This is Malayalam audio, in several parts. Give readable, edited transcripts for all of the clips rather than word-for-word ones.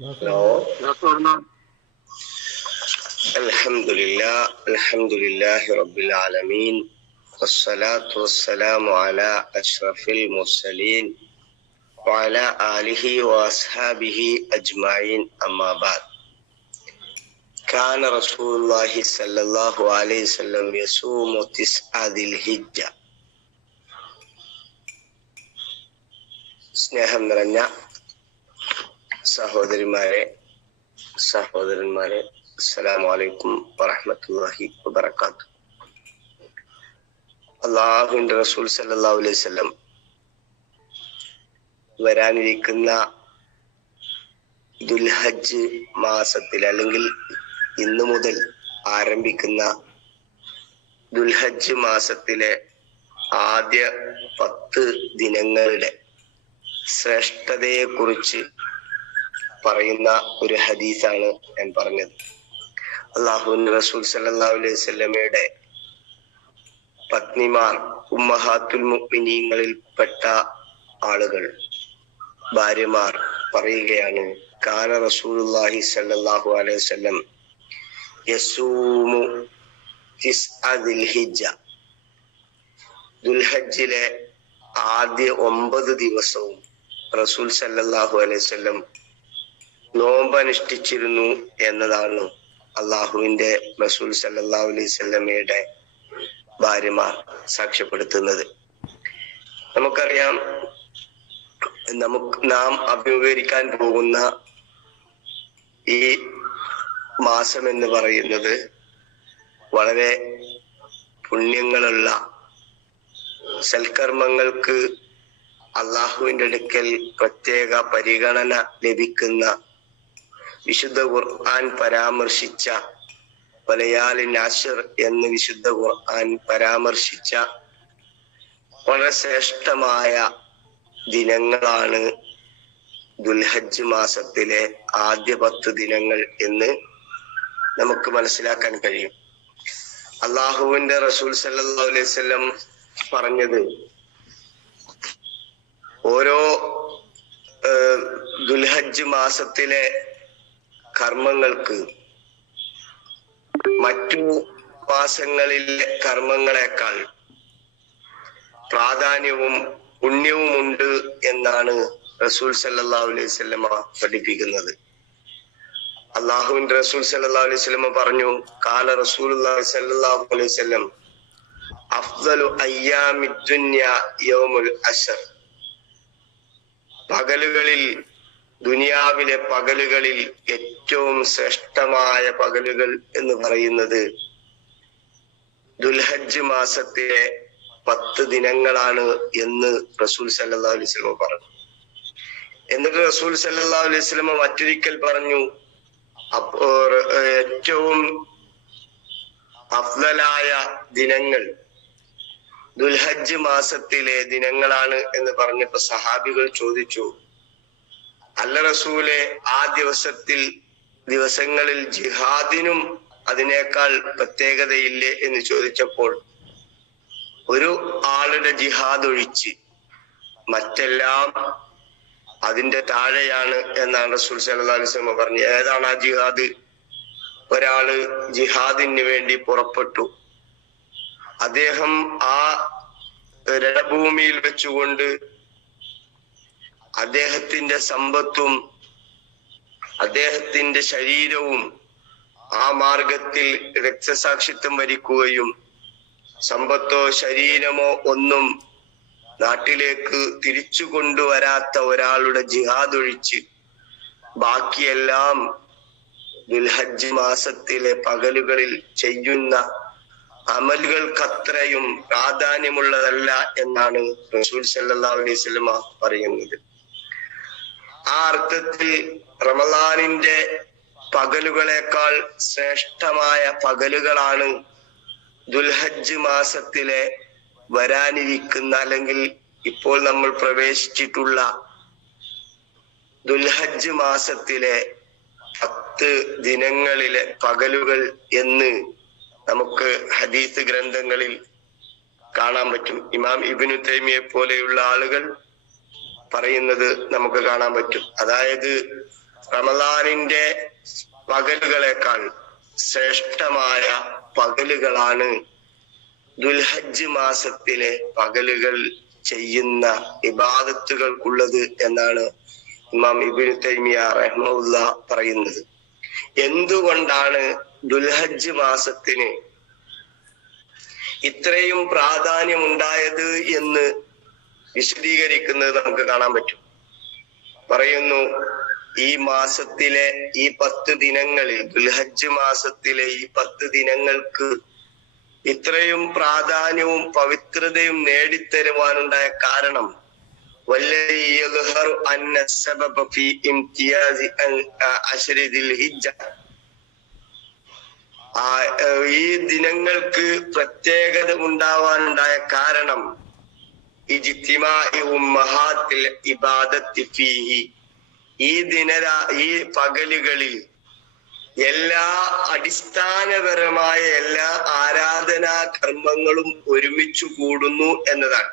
No. الحمد لله رب العالمين والصلاة والسلام على أشرف المرسلين وعلى آله وأصحابه أجمعين أما بعد. كان رسول الله صلى الله عليه وسلم يصوم 9 ذي الحجة. സ്നേഹം നിറഞ്ഞ സഹോദരന്മാരെ അസ്സലാമു അലൈക്കും വറഹ്മത്തുള്ളാഹി വബറകാതുഹു. അല്ലാഹുവിന്റെ റസൂൽ സല്ലല്ലാഹു അലൈഹി വസല്ലം വരാനിരിക്കുന്ന ദുൽഹജ്ജ് മാസത്തിൽ, അല്ലെങ്കിൽ ഇന്നു മുതൽ ആരംഭിക്കുന്ന ദുൽഹജ്ജ് മാസത്തിലെ ആദ്യ 10 ദിനങ്ങളുടെ ശ്രേഷ്ഠതയെ കുറിച്ച് പറയുന്ന ഒരു ഹദീസാണ് ഞാൻ പറഞ്ഞത്. അല്ലാഹുവിന്റെ റസൂൽ സല്ലല്ലാഹു അലൈഹി വസല്ലമയുടെ പത്നിമാർ, ഉമ്മഹാത്തുൽ മുഅ്മിനീങ്ങളിൽ പെട്ട ആളുകൾ, ഭാര്യമാർ പറയുകയാണ്, കാന റസൂലുള്ളാഹി സല്ലല്ലാഹു അലൈഹി വസല്ലം യസൂമു 9 ദിൽഹിജ്ജ. ദുൽഹജ്ജിലെ ആദ്യ 9 ദിവസവും റസൂൽ സല്ലല്ലാഹു അലൈഹി വസല്ലം നോമ്പനുഷ്ഠിച്ചിരുന്നു എന്നതാണ് അള്ളാഹുവിന്റെ റസൂൽ സല്ലല്ലാഹു അലൈഹി വസല്ലമയുടെ ഭാര്യമാർ സാക്ഷ്യപ്പെടുത്തുന്നത്. നമുക്കറിയാം, നാം അഭിമുഖീകരിക്കാൻ പോകുന്ന ഈ മാസം എന്ന് പറയുന്നത് വളരെ പുണ്യങ്ങളുള്ള, സൽക്കർമ്മങ്ങൾക്ക് അള്ളാഹുവിന്റെ അടുക്കൽ പ്രത്യേക പരിഗണന ലഭിക്കുന്ന, വിശുദ്ധ ഖുർആൻ പരാമർശിച്ച, വലയാലിൻ അശ്ർ എന്ന് വിശുദ്ധ ഖുർആൻ പരാമർശിച്ച വളരെ ശ്രേഷ്ഠമായ ദിനങ്ങളാണ് ദുൽഹജ്ജ് മാസത്തിലെ ആദ്യ 10 ദിനങ്ങൾ എന്ന് നമുക്ക് മനസ്സിലാക്കാൻ കഴിയും. അള്ളാഹുവിന്റെ റസൂൽ സല്ലല്ലാഹു അലൈഹി വസല്ലം പറഞ്ഞത്, ഓരോ ദുൽഹജ്ജ് മാസത്തിലെ കർമ്മങ്ങൾക്ക് മറ്റു മാസങ്ങളിലെ കർമ്മങ്ങളെക്കാൾ പ്രാധാന്യവും പുണ്യവുമുണ്ട് എന്നാണ് റസൂൽ സല്ലല്ലാഹു അലൈഹി വസല്ലമ പഠിപ്പിക്കുന്നത്. അല്ലാഹുവിന്റെ റസൂൽ സല്ലല്ലാഹു അലൈഹി വസല്ലമ പറഞ്ഞു, ഖാല റസൂലുള്ളാഹി സല്ലല്ലാഹു അലൈഹി വസല്ലം അഫ്ദലു അയ്യാമിദ് ദുനിയ യൗമുൽ അശ്ർ. പകലുകളിൽ, ദുനിയാവിലെ പകലുകളിൽ ഏറ്റവും ശ്രേഷ്ഠമായ പകലുകൾ എന്ന് പറയുന്നത് ദുൽഹജ്ജ് മാസത്തിലെ 10 ദിനങ്ങളാണ് എന്ന് റസൂൽ സല്ലല്ലാഹു അലൈഹി വസല്ലം പറഞ്ഞു. എന്നിട്ട് റസൂൽ സല്ലല്ലാഹു അലൈഹി വസല്ലം മറ്റൊരിക്കൽ പറഞ്ഞു, ഏറ്റവും അഫ്ദലായ ദിനങ്ങൾ ദുൽഹജ്ജ് മാസത്തിലെ ദിനങ്ങളാണ് എന്ന് പറഞ്ഞപ്പോ സഹാബികൾ ചോദിച്ചു, അല്ല റസൂലെ, ആ ദിവസങ്ങളിൽ ജിഹാദിനും അതിനേക്കാൾ പ്രത്യേകതയില്ലേ എന്ന് ചോദിച്ചപ്പോൾ, ഒരു ആളുടെ ജിഹാദ് ഒഴിച്ച് മറ്റെല്ലാം അതിന്റെ താഴെയാണ് എന്നാണ് റസൂൽ സല്ലല്ലാഹു അലൈഹി വസല്ലം പറഞ്ഞത്. ഏതാണ് ആ ജിഹാദ്? ഒരാള് ജിഹാദിന് വേണ്ടി പുറപ്പെട്ടു. അദ്ദേഹം ആ രണഭൂമിയിൽ വെച്ചുകൊണ്ട് അദ്ദേഹത്തിന്റെ സമ്പത്തും അദ്ദേഹത്തിന്റെ ശരീരവും ആ മാർഗത്തിൽ രക്തസാക്ഷിത്വം വരിക്കുകയും സമ്പത്തോ ശരീരമോ ഒന്നും നാട്ടിലേക്ക് തിരിച്ചു കൊണ്ടുവരാത്ത ഒരാളുടെ ജിഹാദ് ഒഴിച്ച് ബാക്കിയെല്ലാം ദുൽഹജ്ജ് മാസത്തിലെ പകലുകളിൽ ചെയ്യുന്ന അമലുകൾക്കത്രയും പ്രാധാന്യമുള്ളതല്ല എന്നാണ് റസൂൽ സല്ലല്ലാഹു അലൈഹി വസല്ലം പറയുന്നത്. ആ അർത്ഥത്തിൽ റമളാനിന്റെ പകലുകളേക്കാൾ ശ്രേഷ്ഠമായ പകലുകളാണ് ദുൽഹജ്ജ് മാസത്തിലെ വരാനിരിക്കുന്ന, അല്ലെങ്കിൽ ഇപ്പോൾ നമ്മൾ പ്രവേശിച്ചിട്ടുള്ള ദുൽഹജ്ജ് മാസത്തിലെ 10 ദിനങ്ങളിലെ പകലുകൾ എന്ന് നമുക്ക് ഹദീസ് ഗ്രന്ഥങ്ങളിൽ കാണാൻ പറ്റും. ഇമാം ഇബ്നു തൈമിയെ പോലെയുള്ള ആളുകൾ പറയുന്നത് നമുക്ക് കാണാൻ പറ്റും. അതായത് റമദാനിന്റെ പകലുകളെക്കാൾ ശ്രേഷ്ഠമായ പകലുകളാണ് ദുൽഹജ്ജ് മാസത്തിലെ പകലുകൾ ചെയ്യുന്ന ഇബാദത്തുകൾക്കുള്ളത് എന്നാണ് ഇമാം ഇബ്നു തൈമിയ റഹ്മഹുല്ലാഹ് പറയുന്നത്. എന്തുകൊണ്ടാണ് ദുൽഹജ്ജ് മാസത്തിന് ഇത്രയും പ്രാധാന്യമുണ്ടായത് എന്ന് വിശദീകരിക്കുന്നത് നമുക്ക് കാണാൻ പറ്റും. പറയുന്നു, ഈ മാസത്തിലെ ഈ 10 ദിനങ്ങളിൽ, ദുൽഹജ്ജ് മാസത്തിലെ ഈ 10 ദിനങ്ങൾക്ക് ഇത്രയും പ്രാധാന്യവും പവിത്രതയും നേടിത്തരുവാനുണ്ടായ കാരണം ഈ ദിനങ്ങൾക്ക് പ്രത്യേകത ഉണ്ടാവാനുണ്ടായ കാരണം ഈ പകലുകളിൽ എല്ലാ അടിസ്ഥാനപരമായ എല്ലാ ആരാധനാ കർമ്മങ്ങളും ഒരുമിച്ചു കൂടുന്നു എന്നതാണ്.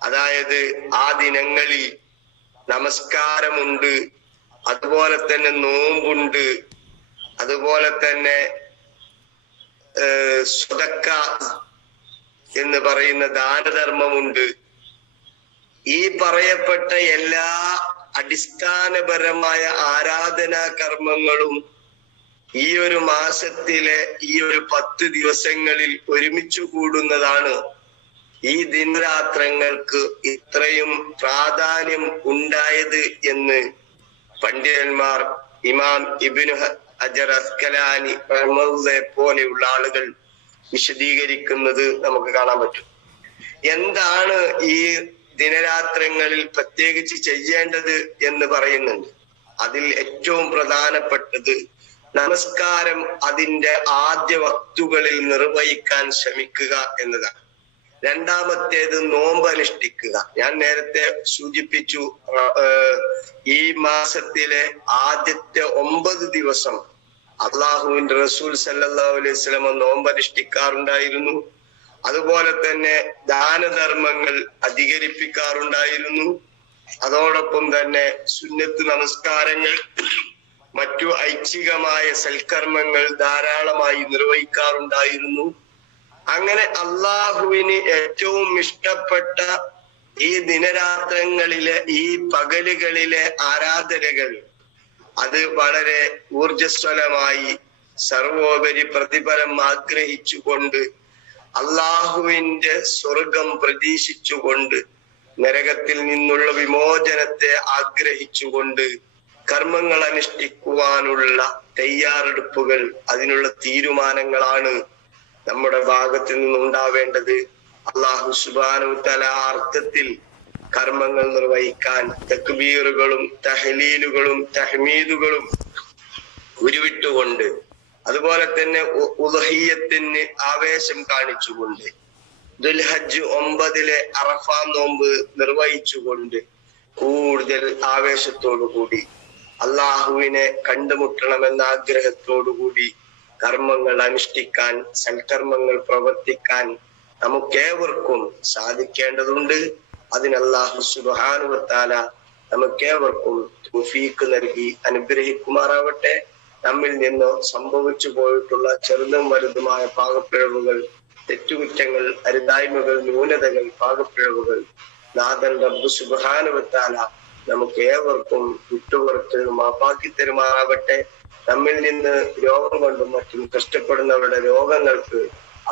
അതായത് ആ ദിനങ്ങളിൽ നമസ്കാരമുണ്ട്, അതുപോലെ തന്നെ നോമ്പുണ്ട്, അതുപോലെ തന്നെ സ്വതക്ക എന്ന് പറയുന്ന ദാനധർമ്മമുണ്ട്. ഈ പറയപ്പെട്ട എല്ലാ അടിസ്ഥാനപരമായ ആരാധനാ കർമ്മങ്ങളും ഈ ഒരു മാസത്തിലെ ഈ ഒരു 10 ദിവസങ്ങളിൽ ഒരുമിച്ചു കൂടുന്നതാണ് ഈ ദിനരാത്രങ്ങൾക്ക് ഇത്രയും പ്രാധാന്യം ഉണ്ടായത് എന്ന് പണ്ഡിതന്മാർ ഇമാം ഇബ്നു ഹജർ അസ്കലാനി പോലെയുള്ള ആളുകൾ വിശദീകരിക്കുന്നത് നമുക്ക് കാണാൻ പറ്റും. എന്താണ് ഈ ദിനരാത്രങ്ങളിൽ പ്രത്യേകിച്ച് ചെയ്യേണ്ടത് എന്ന് പറയുന്നുണ്ട്. അതിൽ ഏറ്റവും പ്രധാനപ്പെട്ടത് നമസ്കാരം അതിന്റെ ആദ്യ വക്തുകളിൽ നിർവഹിക്കാൻ ശ്രമിക്കുക എന്നതാണ്. രണ്ടാമത്തേത് നോമ്പ് അനുഷ്ഠിക്കുക. ഞാൻ നേരത്തെ സൂചിപ്പിച്ചു, ഈ മാസത്തിലെ ആദ്യത്തെ 9 ദിവസം അള്ളാഹുവിന്റെ റസൂൽ സല്ലല്ലാഹു അലൈഹി വസല്ലം നോമ്പ് അനുഷ്ഠിക്കാറുണ്ടായിരുന്നു. അതുപോലെ തന്നെ ദാനധർമ്മങ്ങൾ അധികരിപ്പിക്കാറുണ്ടായിരുന്നു. അതോടൊപ്പം തന്നെ സുന്നത്ത് നമസ്കാരങ്ങൾ, മറ്റു ഐച്ഛികമായ സൽക്കർമ്മങ്ങൾ ധാരാളമായി നിർവഹിക്കാറുണ്ടായിരുന്നു. അങ്ങനെ അള്ളാഹുവിന് ഏറ്റവും ഇഷ്ടപ്പെട്ട ഈ ദിനരാത്രങ്ങളിലെ ഈ പകലുകളിലെ ആരാധനകൾ അത് വളരെ ഊർജസ്വലമായി സർവോപരി പ്രതിഫലം ആഗ്രഹിച്ചുകൊണ്ട്, അള്ളാഹുവിന്റെ സ്വർഗം പ്രതീക്ഷിച്ചുകൊണ്ട്, നരകത്തിൽ നിന്നുള്ള വിമോചനത്തെ ആഗ്രഹിച്ചുകൊണ്ട് കർമ്മങ്ങൾ അനുഷ്ഠിക്കുവാനുള്ള തയ്യാറെടുപ്പുകൾ, അതിനുള്ള തീരുമാനങ്ങളാണ് നമ്മുടെ ഭാഗത്ത് നിന്നുണ്ടാവേണ്ടത്. അള്ളാഹു സുബ്ഹാനഹു വ തആല അർത്ഥത്തിൽ കർമ്മങ്ങൾ നിർവഹിക്കാൻ തക്ബീറുകളും തഹ്ലീലുകളും തഹ്മീദുകളും ഉരുവിട്ടുകൊണ്ട്, അതുപോലെ തന്നെ ഉദ്ഹിയ്യത്തിന് ആവേശം കാണിച്ചുകൊണ്ട്, ദുൽഹജ്ജ് 9 അറഫ നോമ്പ് നിർവഹിച്ചുകൊണ്ട് കൂടുതൽ ആവേശത്തോടു കൂടി അള്ളാഹുവിനെ കണ്ടുമുട്ടണമെന്ന ആഗ്രഹത്തോടുകൂടി കർമ്മങ്ങൾ അനുഷ്ഠിക്കാൻ, സൽക്കർമ്മങ്ങൾ പ്രവർത്തിക്കാൻ നമുക്കേവർക്കും സാധിക്കേണ്ടതുണ്ട്. അതിന് അല്ലാഹു സുബ്ഹാനഹു വ തആല നമുക്കേവർക്കും തൗഫീഖ് നൽകി അനുഗ്രഹിക്കുമാറാവട്ടെ. നമ്മിൽ നിന്ന് സംഭവിച്ചു പോയിട്ടുള്ള ചെറുതും വലുതുമായ പാകപ്പിഴവുകൾ, തെറ്റുകുറ്റങ്ങൾ, അരുതായ്മകൾ, ന്യൂനതകൾ, പാകപ്പിഴവുകൾ നാഥൻ റബ്ബ് സുബ്ഹാനഹു വ തആല നമുക്ക് ഏവർക്കും വിട്ടുപുറത്ത് മാപ്പാക്കി തരുമാറാവട്ടെ. നമ്മിൽ നിന്ന് രോഗം കൊണ്ടും മറ്റും കഷ്ടപ്പെടുന്നവരുടെ രോഗങ്ങൾക്ക്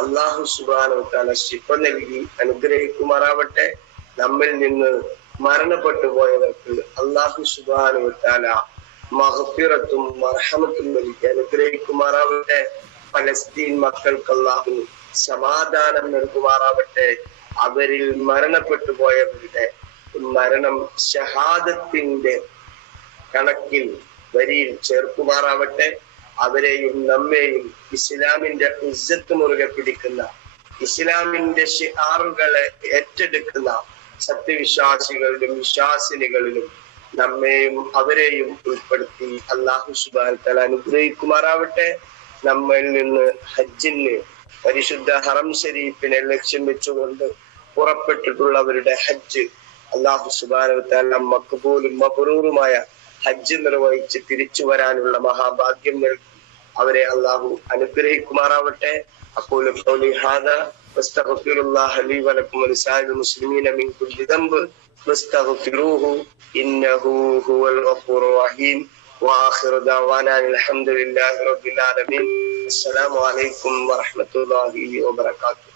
അല്ലാഹു സുബ്ഹാനഹു വ തആല ശിഫ നൽകി അനുഗ്രഹിക്കുമാറാവട്ടെ. നമ്മിൽ നിന്ന് മരണപ്പെട്ടു പോയവർക്ക് അല്ലാഹു സുബ്ഹാനഹു വ തആല മഗ്ഫിറത്തും മർഹമത്തും നൽകി അനുഗ്രഹിക്കുമാറാവട്ടെ. ഫലസ്തീൻ മക്കൾക്ക് അല്ലാഹു സമാധാനം നൽകുമാറാവട്ടെ. അവരിൽ മരണപ്പെട്ടു പോയവരുടെ മരണം ഷഹാദത്തിന്റെ കണക്കിൽ വരിയിൽ ചേർക്കുമാറാവട്ടെ. അവരെയും നമ്മെയും ഇസ്ലാമിന്റെ ഇസ്സത്ത് മുറുകെ പിടിക്കുന്ന, ഇസ്ലാമിന്റെ ശിആറുകളെ ഏറ്റെടുക്കുന്ന സത്യവിശ്വാസികളിലും വിശ്വാസിനികളിലും നമ്മെയും അവരെയും ഉൾപ്പെടുത്തി അല്ലാഹു സുബ്ഹാനഹു വ തആല അനുഗ്രഹിക്കുമാറാവട്ടെ. നമ്മിൽ നിന്ന് ഹജ്ജിന്, പരിശുദ്ധ ഹറം ശരീഫിനെ ലക്ഷ്യം വെച്ചുകൊണ്ട് പുറപ്പെട്ടിട്ടുള്ളവരുടെ ഹജ്ജ് അല്ലാഹു സുബ്ഹാനഹു വ തആല മഖ്ബൂലും മബ്റൂറുമായ ഹജ്ജ് നിർവഹിച്ച് തിരിച്ചു വരാനുള്ള മഹാഭാഗ്യം നൽകി അവരെ അള്ളാഹു അനുഗ്രഹിക്കുമാറാവട്ടെ. അഖൂലു ഖൗലി ഹാദാ വസ്തഗ്ഫിറുല്ലാഹ ലീ വലക്കും വലിസാഇരിൽ മുസ്ലിമീന മിൻ കുല്ലി ദംബ് വസ്തഗ്ഫിറൂഹു ഇന്നഹു ഹുവൽ ഗഫൂറുർ റഹീം. വആഖിറു ദഅവാനാ അൽഹംദുലില്ലാഹി റബ്ബിൽ ആലമീൻ. അസ്സലാമു അലൈക്കും വറഹ്മത്തുള്ളാഹി വബറകാതുഹു.